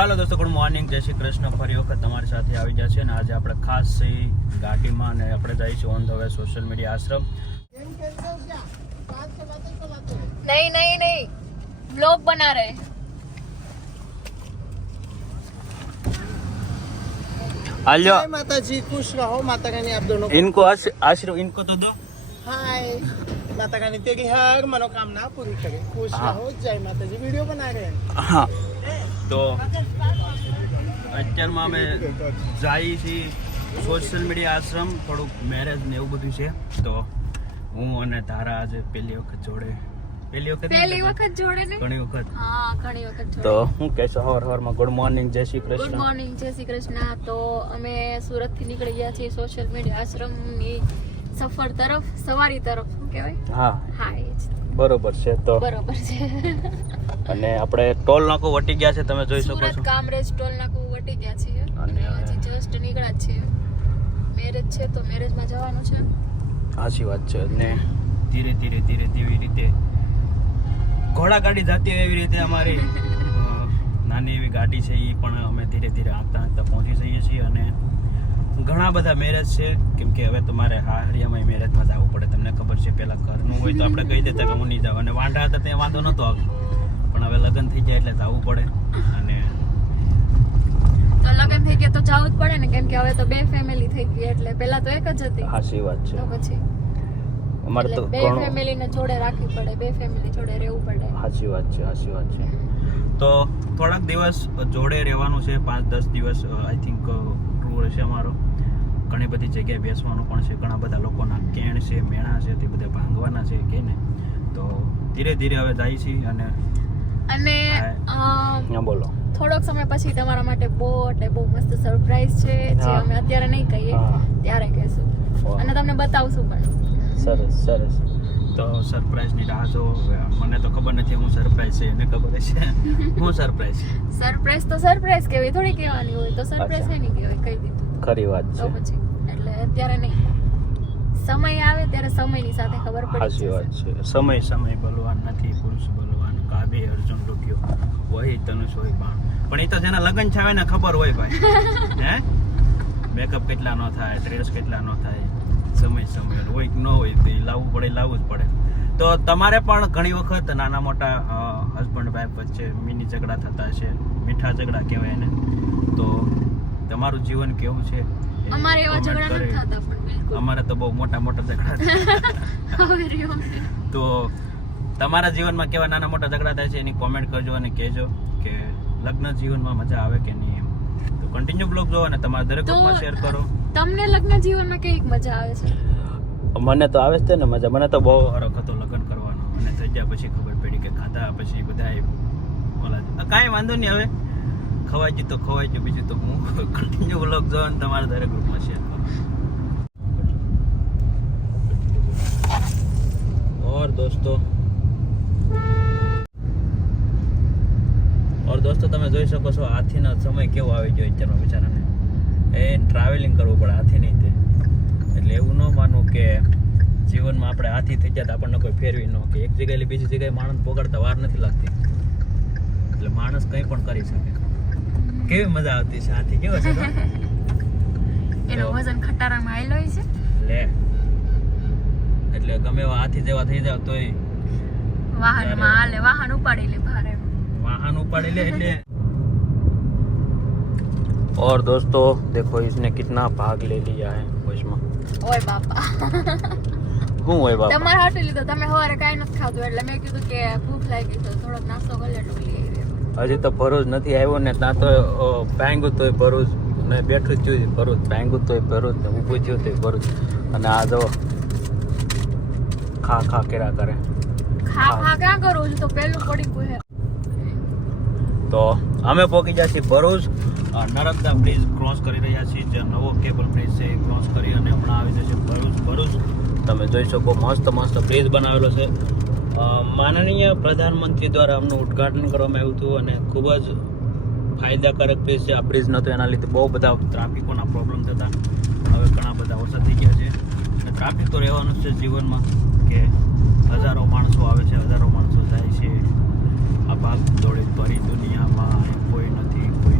હાલો દોસ્તો, good morning, જય શ્રી કૃષ્ણ. ફરી વખત તમારી સાથે આવી ગયા છે અને આજે આપણે ખાસ ગાડીમાં અને આપણે જઈશું on the way social media આશ્રમ. नहीं व्लॉग बना रहे. आलो माता जी खुश रहो. माता रानी आप दोनों इनको आशीर्वाद इनको तो दो. हाय माता रानी तेरी हर मनोकामना पूरी करे. खुश रहो. जय माता जी. वीडियो बना रहे हैं. હા, તો અત્યારમાં અમે જઈએ છીએ સોશિયલ મીડિયા આશ્રમ. થોડુંક મેરેજ ને એવું બધું છે, તો હું અને તારા આજે પહેલી વખત જોડે पहली वक्त जोड़े ने ઘણી વખત. हाँ घणी वक्त जोड़े. તો હું કહેશો હવારમાં ગુડ મોર્નિંગ, જય શ્રી ગુડ કૃષ્ણ. મોર્નિંગ, જય શ્રી કૃષ્ણ. તો અમે સુરત થી નીકળી ગયા છીએ સોશિયલ મીડિયા આશ્રમ ની સફર તરફ, સવારી તરફ. શું કહેવાય? હા હા એ જ. બરોબર છે. તો બરોબર છે. અને આપણે ટોલ નાકો વટી ગયા છે, તમે જોઈ શકો સુરત છો. કામરેજ ટોલ નાકું વટી ગયા છીએ અને અને હજી જસ્ટ નીકળ્યા જ છીએ. મેરેજ છે તો મેરેજ માં જવાનું છે. સાચી વાત છે. અને ધીરે ધીરે તેવી રીતે ઘોડા ગાડી જતી હોય એવી રીતે અમારી નાની એવી ગાડી છે, એ પણ અમે ધીરે ધીરે આંકતા પહોંચી જઈએ છીએ. અને ઘણા બધા મેરેજ છે, કેમ કે હવે તમારે હાહરિયામાં મેરેજમાં જવું પડે. તમને ખબર છે, પહેલા ઘરનું હોય તો આપણે કહી દેતા કે હું નહીં જાઉં, અને વાંઢા હતા ત્યાં વાંધો નહોતો આવતો, પણ હવે લગ્ન થઈ જાય એટલે જવું પડે. અને તો લગ્ન થઈ ગયા તો જવું જ પડે ને, કેમ કે હવે તો બે ફેમિલી થઈ ગઈ, એટલે પહેલા તો એક જ હતી. સાચી વાત છે. તો પછી અમારે તો બે ફેમિલીને જોડે રાખવી પડે, બે ફેમિલી જોડે રહેવું પડે. સાચી વાત છે. તો થોડાક દિવસ જોડે રહેવાનું છે, 5-10 દિવસ આઈ થિંક ટૂર છે અમારો. ઘણી બધી જગ્યાએ બેસવાનું પણ છે, ઘણા બધા લોકોના કેણ છે, મેણા છે, તે બધા ભાંગવાના છે કે ને. તો ધીરે ધીરે હવે જાય છે. અને હા બોલો. થોડોક સમય પછી તમારા માટે બહુ મસ્ત સરપ્રાઈઝ છે, જે અમે અત્યારે નહીં કહીએ, ત્યારે કહીશું અને તમને બતાવશું પણ. સરસ. તો સરપ્રાઈઝ ની રાહ જો. મને તો ખબર નથી હું સરપ્રાઈઝ છે, એને ખબર છે હું સરપ્રાઈઝ. સરપ્રાઈઝ કેવી થોડી કહેવાની હોય, તો સરપ્રાઈઝ એ નહીં કહેવાય, કહી દીધું. ખરી વાત તો છે. પછી એટલે અત્યારે નહીં, સમય આવે ત્યારે સમયની સાથે ખબર પડી સાચી વાત છે. સમય બલવાન નથી, પુરુષ બલવાન. કાબે અર્જુન રોક્યો, વહી ધનુષ હોય બાણ. પણ એ તો જેના લગ્ન છે ને ખબર હોય ભાઈ. હે મેકઅપ કેટલા ન થાય, ડ્રેસ કેટલા ન થાય, સમય હોય કે ન હોય, તો લાવવું જ પડે. તો તમારે પણ ઘણી વખત નાના મોટા હસબન્ડ વાઈફ વચ્ચે મિની ઝઘડા થતા છે, મીઠા ઝઘડા કહેવાય એને. તો તમારું જીવન કેવું છે? અમારે એવા ઝઘડા નથી થતા, પણ બિલકુલ અમારે તો બહુ મોટા ઝઘડા થાય. તો તમારા જીવનમાં કેવા નાના મોટા ઝઘડા થાય છે એની કોમેન્ટ કરજો અને કહેજો કે લગ્ન જીવનમાં મજા આવે કે નહીં એમ. તો કન્ટિન્યુ બ્લોગ જોવો અને તમારા દરેક ગ્રુપમાં શેર કરો. તમને લગ્ન જીવનમાં કેવી મજા આવે છે? મને તો આવે છે ને મજા. મને તો બહુ હરખ હતો લગ્ન કરવાનો, અને થઈ ગયા પછી ખબર પડી કે ખાધા પછી બધા ઓલા કાંઈ વાંધો નહીં, હવે ખવાઈ ગયું તો ખવાઈ ગયું, બીજું તો હું કન્ટિન્યુ બ્લોગ જોવો અને તમારા દરેક ગ્રુપમાં શેર કરો. ઓર દોસ્તો તમે જોઈ શકો છો હાથીનો સમય કેવો આવી ગયો અત્યારમાં બિચારાને. એ ટ્રાવેલિંગ કરવું પડે હાથી નહીં તે. એટલે એવું ન માનવું કે જીવનમાં આપણે હાથી થઈ જાય તો આપણને કોઈ ફેરવી ન કે એક જગ્યાએ બીજી જગ્યાએ માણસ પોગાડતા વાર નથી લાગતી. એટલે માણસ કંઈ પણ કરી શકે. કેવી મજા આવતી છે હાથી કેવો છે? એનો વજન ખટારામાં આવેલો છે લે. એટલે ગમે એવા હાથી જેવા થઈ જાવ તોય વાહનમાં હાલે, વાહન ઉપાડી લે ભારે. वाहन उपाड़ी ले એટલે. और दोस्तों देखो इसने कितना भाग ले लिया है उसमें. ઓય બાપા, હું હોય બાપા તમારે હાટું લીધો. તમે સવારે કાંઈ નથી ખાધું, એટલે મેં કીધું કે ભૂખ લાગી તો થોડોક નાસ્તો કરી લે. હજી તો ભરૂચ નથી આવ્યો ને, ત્યાં તો ભાંગ્યું તોય ભરૂચ ને બેઠું જ થયું ભરૂચ, ભાંગ્યું તોય ભરૂચ ને ઊભું થયું તોય ભરૂચ. અને આ જો ખા કર્યા કરે. ખા ક્યાં કરું છું, તો પેલું પડી ગયું. તો અમે પહોંચી ગયા છીએ ભરૂચ. નર્મદા બ્રિજ ક્રોસ કરી રહ્યા છીએ, જે નવો કેબલ બ્રિજ છે એ ક્રોસ કરી અને હમણાં આવી જશે ભરૂચ. તમે જોઈ શકો મસ્ત બ્રિજ બનાવેલો છે. માનનીય પ્રધાનમંત્રી દ્વારા આમનું ઉદ્ઘાટન કરવામાં આવ્યું હતું, અને ખૂબ જ ફાયદાકારક બ્રિજ છે. આ બ્રિજ નહોતો એના લીધે બહુ બધા ટ્રાફિકોના પ્રોબ્લેમ થતા, હવે ઘણા બધા ઓછા થઈ ગયા છે. અને ટ્રાફિક તો રહેવાનું જ છે જીવનમાં, કે હજારો માણસો આવે છે, હજારો માણસો જાય છે. આ ભાગ દોડે ભરી દુનિયામાં કોઈ નથી, કોઈ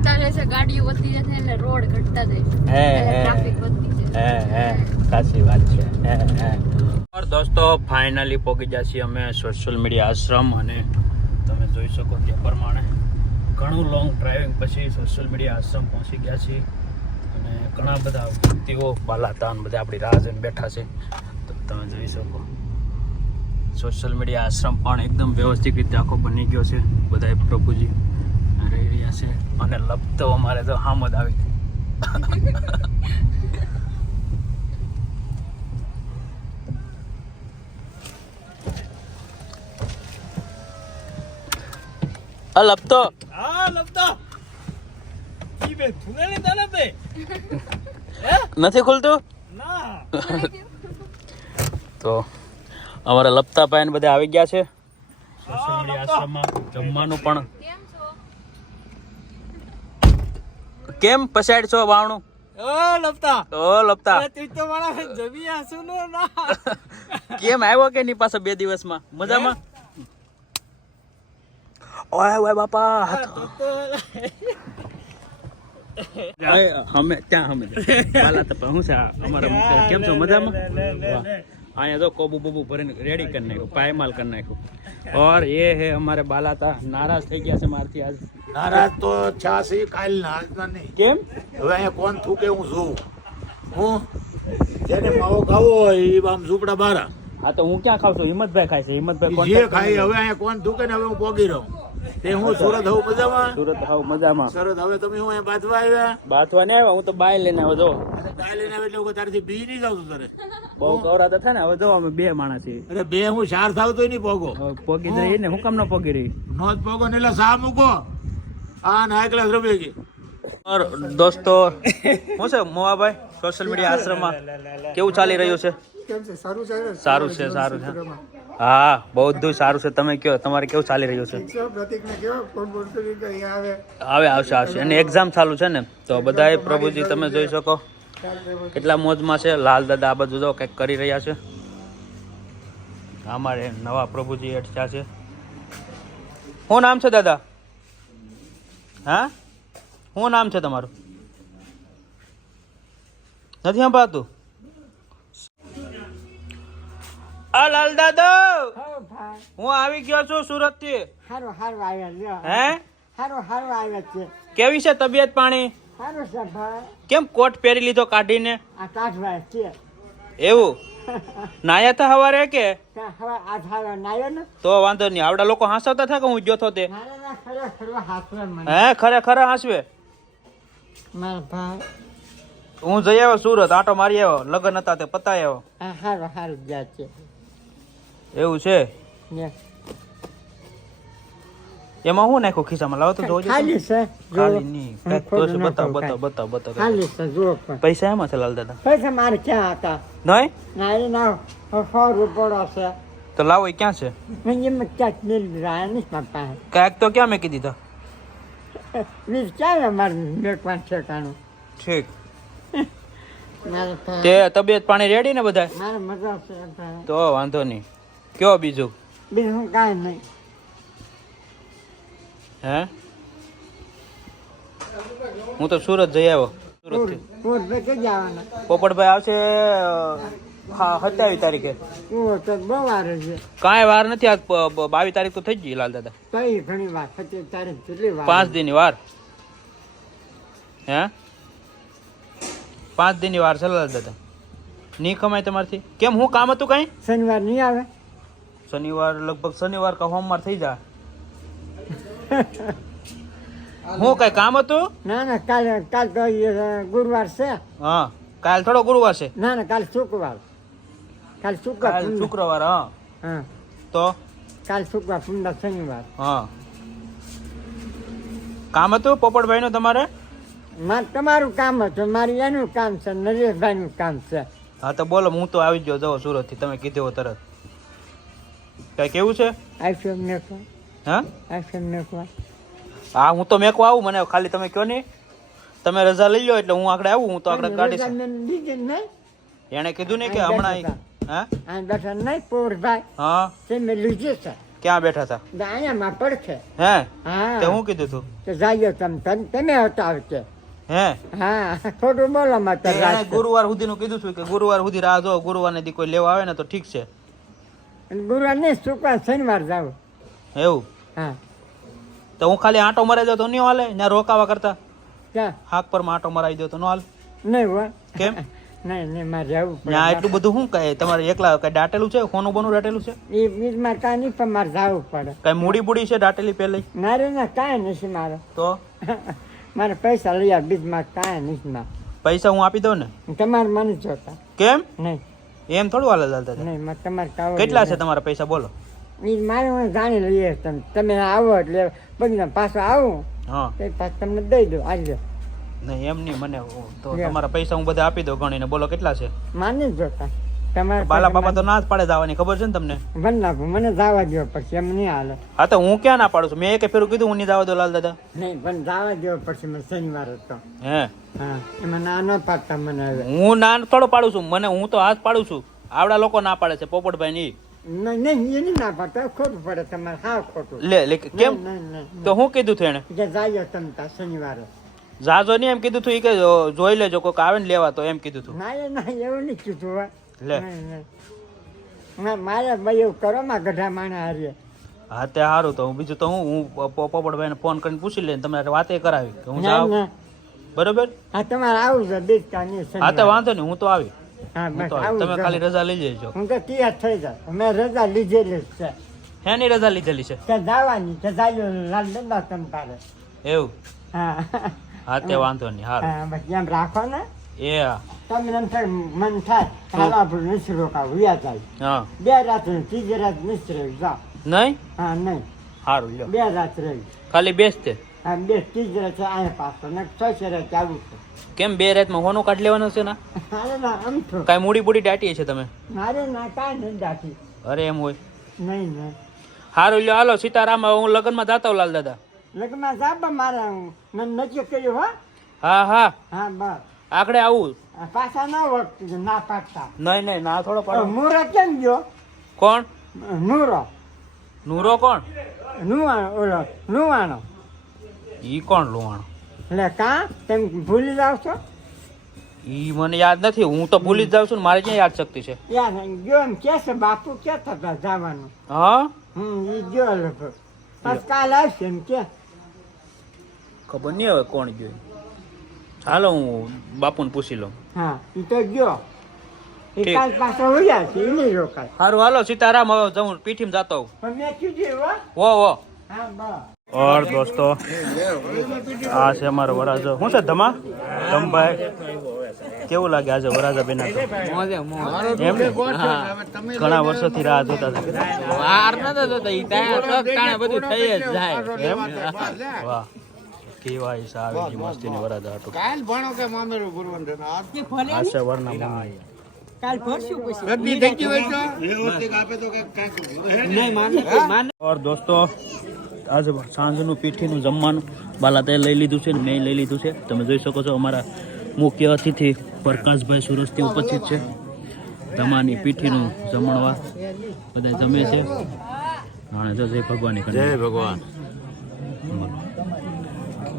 વધતા રહે છે, ગાડીઓ વધતી રહે છે એટલે રોડ ઘટતા જાય છે, હે, એટલે હે. ટ્રાફિક વધતી જાય છે. સાચી વાત છે. ઓર દોસ્તો ફાઇનલી પહોંચી ગયા છીએ અમે સોશિયલ મીડિયા આશ્રમ, અને તમે જોઈ શકો તે પ્રમાણે ઘણું લોંગ ડ્રાઇવિંગ પછી સોશિયલ મીડિયા આશ્રમ પહોંચી ગયા છીએ, અને ઘણા બધા વ્યક્તિઓ બાલાતાન બધા આપણી રાહ જોઈને બેઠા છે. તો તમે જોઈ શકો સોશિયલ મીડિયા આશ્રમ પણ એકદમ વ્યવસ્થિત રીતે આખો બની ગયો છે. બધા પ્રભુજી રહી રહ્યા છે, અને લપતો અમારે તો હામદ આવી લપતો નથી ખુલતું. તો અમારા લપતાભાઈ ને બધા આવી ગયા છે સોશિયલ મીડિયા આશ્રમમાં. જમવાનું પણ કેમ છો? કેમ પસાડ છો બાવણું? ઓ લપતા કેમ આવ્યો કે નહીં પાછો 2 દિવસમાં? મજામાં? ઓય ઓય બાપા અમે ત્યાં અમે બાલા તપા શું છે અમારા મુખ્ય. કેમ છો? મજામાં? વાહ. અહીંયા તો કોબુ બોબુ ભરીને રેડી કરી નાખ્યું, પાયમાલ કરી નાખ્યું. और ये है हमारे बालाता नाराज થઈ ગયા છે મારથી આજ. નારાજ તો છાસી કાલ ના આજના નહીં. કેમ? હવે અહીંયા કોણ થૂકે હું જોઉં. હું જેને માવો ખાવો હોય એ આમ ઝૂપડા બારા હા તો હું ક્યાં ખાવ છું? હિંમતભાઈ ખાય છે. હિંમતભાઈ કોણ જે ખાઈ હવે અહીંયા કોણ થૂકે ને હવે હું પોગી રહું. તે હું સુરત હોઉં મજામાં. સુરત હાવ મજામાં. સુરત હવે તમે હું અહીંયા બાંધવા આવ્યા. બાથવા ને આવ્યા, હું તો બાય લઈને આવ્યો. જો ગાય લઈને આવે એટલે હું તારથી બી નહીં જાઉં છું તારે. બહુ કવરાતા થાય ને. હવે જો અમે 2 માણસ છીએ. અરે બે હું 4 થાવ તો નહીં પોગો. હવે પોગી જ રહી ને, હું કામ ન પોગી રહી? નો જ પોગો ને એટલે સા મૂકો. આ ના એકલા રમે ગઈ. और दोस्तों શું છે મોવાભાઈ સોશિયલ મીડિયા આશ્રમમાં કેવું ચાલી રહ્યું છે? સારું છે. હા બધું સારું છે. તમે કયો તમારે કેવું ચાલી રહ્યું છે? આવશે અને એક્ઝામ ચાલુ છે ને, તો બધાય પ્રભુજી તમે જોઈ શકો કેટલા મોજમાં છે. લાલ દાદા આ બાજુ જો કંઈક કરી રહ્યા છે. અમારે નવા પ્રભુજી અટક્યા છે. શું નામ છે દાદા? હા શું નામ છે તમારું? નથી સંભળાતું? આ લાલ દાદા હું આવી ગયો છું સુરત થી. હારું હારું આવ્યા હે હારું હારું આવ્યા છે. કેવી છે તબિયત પાણી? હારું છે ભાઈ. કેમ કોટ પહેરી લીધો કાઢીને? આ કાઢવા છે. એવું નાયા હતા હવારે કે? હવે આ થાળો નાયો ને. તો વાંધો નહીં. આવડા લોકો હાંસવતા થાય કે હું ગયો તો તે? ના ખરેખર હાથવે મને. હે ખરેખર હાંસવે? મારા ભાઈ હું જઈ આવ્યો સુરત, આટો મારી આવ્યો. લગ્ન હતા તે પતાય આવ્યો. આ હારું હારું ગયા છે એવું છે? ને. એમાં હું નાખ્યું ખિસ્સામાં? લાવો તો જોજો. ખાલી છે ખાલી નહીં. કંઈક તો છે. બતાવ. ખાલી છે જો પણ પૈસા એમાં છે લાલ દાદા? પૈસા મારે ક્યાં હતા? નહીં ના એ ના 100 રૂપિયા છે. તો લાવો એ ક્યાં છે? મેં એમ ક્યાંક મેળવી રહ્યા નહીં મારા પાસે. કાંઈક તો ક્યાં મેકી દીધા? વીસ ક્યાં મારે મેળવાનું ઠેકાણું. ઠીક. મારે તે તબિયત પાણી રેડી ને બધા? મારે મજા છે ભાઈ. તો વાંધો નહીં. કયો બીજું? બીજું કાંઈ નહીં. હે હું તો સુરત જઈ આવ્યો. સુરત પૂર કે જવાના. પોપટભાઈ આવશે 27 તારીખે. પૂર તો બહુ વાર છે. કાંઈ વાર નથી. આજ 22 તારીખ તો થઈ જ ગઈ લાલ દાદા. કઈ ઘણી વાર 27 તારીખ કેટલી વાર? 5 દિનની વાર. હે 5 દિનની વાર છે લાલ દાદા. નહીં કમાય તમારથી? કેમ હું કામ હતું કઈ? શનિવાર નહીં આવે? શનિવાર લગભગ શનિવાર કા સોમવાર થઈ જાય. હું કઈ કામ હતું? ના કાલ તો ગુરુવાર છે. હા કાલ થોડો ગુરુવાર છે. ના કાલ શુક્રવાર. કાલ શુક્રવાર. હા હા તો કાલ શુક્રવાર પૂર્ણ શનિવાર. હા કામ હતું પોપટભાઈ નું તમારે? તમારું કામ હતું, મારું એનું કામ છે, નરેશભાઈ નું કામ છે. હા તો બોલો, હું તો આવી ગયો જાઉં સુરત થી. તમે કીધું તરત. કઈ કેવું છે? આઈફોન મેકવા. હા આઈફોન મેકવા. હા હું તો મેકવા આવું. મને ખાલી તમે કયો નહીં. તમે રજા લઈ લો એટલે હું આગળ આવું. હું તો આગળ ગાડી એને કીધું ને કે હમણાં. હા બેઠા નહીં પોરભાઈ હા તે મેં લીધે છે. ક્યાં બેઠા હતા અહીંયા પડશે હે હા તે હું કીધું તું તો જાયો તમે હતા આવશે હે હા ખોટું બોલો મત એને ગુરુવાર સુધીનું કીધું છું કે ગુરુવાર સુધી રાહ જો ગુરુવારને દી કોઈ લેવા આવે ને તો ઠીક છે ગુરુવાર ને શુક્ર શનિવાર જાવ એવું હા તો હું ખાલી આંટો મરાઈ દઉં તો નહીં હાલે ત્યાં રોકાવા કરતા ક્યાં હાક પર આંટો મરાવી દો તો ન હાલ નહીં હો કેમ નહીં મારે જવું ત્યાં એટલું બધું શું કહે તમારે એકલા કઈ દાટેલું છે કોનું બોનું દાટેલું છે એ બીજમાં કાંઈ નહીં પણ મારે જવું પડે કઈ મૂડી બુડી છે દાટેલી પેલી મારે ના કાંઈ નથી મારે તો મારે પૈસા લઈ આવ બીજમાં કાંઈ નથી મારે પૈસા હું આપી દઉં ને તમારે મને જોતા કેમ નહીં એમ થોડું હાલે ચાલતા હતા નહીં તમારે કાવ કેટલા છે તમારા પૈસા બોલો એ મારે હું જાણી લઈએ તમે આવો એટલે બગીના પાછો આવું હા તો પાછું તમને દઈ દો આજે નહીં એમ નહીં મને તો તમારા પૈસા હું બધા આપી દઉં ગણીને બોલો કેટલા છે માને જ જોતા તમારે બાલા બાપા તો ના જ પાડે જવાની ખબર છે ને તમને બન નાખો મને જવા દો પછી એમ નહીં હાલે હા તો હું ક્યાં ના પાડું છું મેં એક ફેરું કીધું હું નહીં જવા દો લાલ દાદા નહીં પણ જવા દો પછી મને શનિવાર હતો હે હા એમાં ના ન પાડતા મને હવે હું ના થોડો પાડું છું મને હું તો હાથ પાડું છું આવડા લોકો ના પાડે છે પોપટભાઈ ની નહીં એ નહીં ના પાડતા ખોટું પડે તમારે હા ખોટું લે કેમ તો હું કીધું હતું એને કે જાય તમે ત્યાં શનિવારે જાજો નહીં એમ કીધું હતું ઈ કે જોઈ લેજો કોઈક આવે ને લેવા તો એમ કીધું હતું ના એવું નહીં કીધું હોય લે મારે ભાઈ એવું કરો માં ગઢા માણા હારીએ હા તે સારું તો હું બીજું તો હું પોપટભાઈને ફોન કરીને પૂછી લઈને તમને વાતે કરાવી કે હું જાઉં બરોબર હા તમારે આવું છે બીજ કાંઈ હા તો વાંધો નહીં હું તો આવી હા હું બસ તો આવી. તમે ખાલી રજા લઈ લેજો હું તો તૈયાર થઈ જાય મેં રજા લીધેલી જ છે હેની રજા લીધેલી છે કે જવાની કે જાય લાલ દંડા તમ તારે એવું હા હા તે વાંધો નહીં હારું હા બસ એમ રાખો ને એ હા તમને એમ થાય મન થાય હાલ આપણું નથી રોકાવું વ્યા જાય હા 2 રાત ત્રીજી રાત નથી રહ્યું જાઓ નહીં હા નહીં સારું લ્યો 2 રાત રહી ખાલી બેસતે હા 2 ત્રીજી રાત અહીંયા પાછો ને 6 રાત આવું છે કેમ 2 રાતમાં હોનું કાઢ લેવાનું છે ને અરે ના આમ તો કાંઈ મૂડી બુડી દાટીએ છે તમે મારે ના કાંઈ નથી દાખી અરે એમ હોય નહીં નહીં સારું લ્યો હાલો સીતારામ હું લગ્નમાં જાતા હોઉં લાલ દાદા લગ્નમાં જાબ મારા મને નક્કી કર્યું હો હા હા હા બસ આકડે આવું પાછા ના વખત ના પાડતા નહીં નહીં ના થોડો પાડો મૂરો કેમ ગયો કોણ નૂરો નૂરો કોણ નુવાણો ઈ કોણ લુવાણો એટલે કાં તેમ ભૂલી જાવ છો ઈ મને યાદ નથી હું તો ભૂલી જ જાઉં છું ને મારે ક્યાં યાદ શક્તિ છે યાર ગયો એમ કે છે બાપુ ક્યાં થતા જવાનું હા એ ગયો લગભગ પછી કાલ આવશે એમ કે ખબર નહીં હવે કોણ ગયું હાલો હું બાપુને પૂછી લઉં હા એ તો ગયો એ ઠીક. કાલ પાછો હોયા છે એ નહીં રોકાય સારું હાલો સીતારામ હવે જાઉં પીઠીમાં જાતો હોઉં પણ મેં કીધું હો વો વો હા બસ ઓર દોસ્તો આ છે અમારો વરાજો શું છે ધમા ધમભાઈ કેવું લાગે આજે વરાજા બેના તો? એમ ને? ઘણા વર્ષોથી રાહ જોતા હતા એમ? વાહ કેવા હિસ્સા આવી ગઈ મસ્તીની વરાજા હતું આ છે વરના મમ્મી. કાલ ભરશું પછી ઓર દોસ્તો આજે સાંજનું પીઠીનું જમવાનું બાલા તે લઈ લીધું છે ને મેં લઈ લીધું છે તમે જોઈ શકો છો અમારા મુખ્ય અતિથિ પ્રકાશભાઈ સુરજથી ઉપસ્થિત છે ધમાની પીઠીનું જમણવા બધા જમે છે અને જય ભગવાનની જય ભગવાન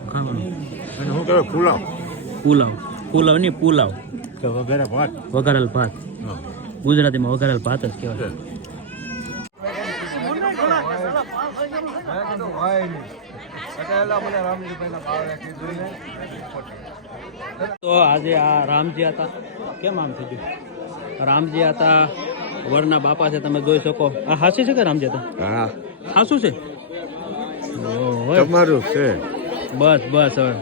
ખાવાનું શું કરે પુલાવ પુલાવ પુલાવ નહીં પુલાવ વગેરે ભાત વઘારેલ ભાત ગુજરાતીમાં વઘારેલ ભાત જ કહેવાય તો આજે આ રામજી હતા કેમ આમ થઈ ગયું રામજી હતા વરના બાપા છે તમે જોઈ શકો આ હાસી છે કે રામજી હતા હા હાસું છે ઓહો, તમારું છે બસ બસ હવે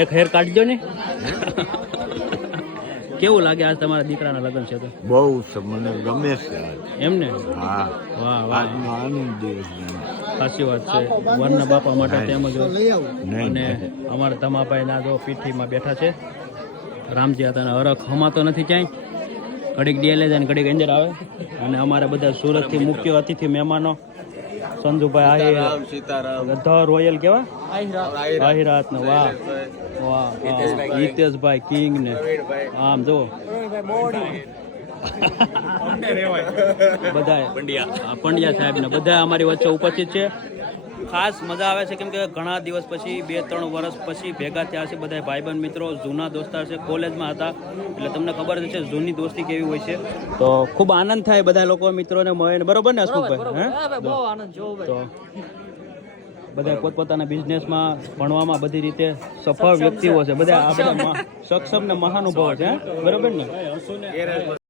એક હેર કાઢજો ને કેવું લાગે આજ તમારા દીકરાના લગ્ન છે તો બહુ મને ગમે છે એમ ને હા વાહ વાહ આજનો આનંદ દિવસ સાચી વાત છે વરના બાપા માટે તેમજ નહીં અને અમારા ધમાભાઈના જો પીઠીમાં બેઠા છે રામજી હતા હરખ હમાતો નથી ક્યાંય ઘડીક ડીએલે જાય ને ઘડીક અંદર આવે અને અમારા બધા સુરતથી મુખ્ય અતિથિ મહેમાનો સંજુભાઈ આહિર ધ રોયલ કેવા આહિરાત ને વાહ વાહ હિતેશભાઈ કિંગ ને આમ જો બધા પંડ્યા સાહેબ ને બધા અમારી વચ્ચે ઉપસ્થિત છે. ખાસ મજા આવે છે કેમ કે ઘણા દિવસ પછી 2-3 વર્ષ પછી ભેગા થયા છે બધા ભાઈબંધ મિત્રો, જૂના દોસ્તાર છે, કોલેજમાં હતા એટલે તમને ખબર જ છે જૂની દોસ્તી કેવી હોય છે. તો ખૂબ આનંદ થાય બધા લોકો મિત્રોને મળીને, બરોબર ને હસમુખભાઈ? બહુ આનંદ તો બધા પોતપોતાના બિઝનેસમાં, ભણવામાં બધી રીતે સફળ વ્યક્તિઓ છે બધા, આ બધા સક્ષમ ને મહાનુભાવો છે, બરોબર ને?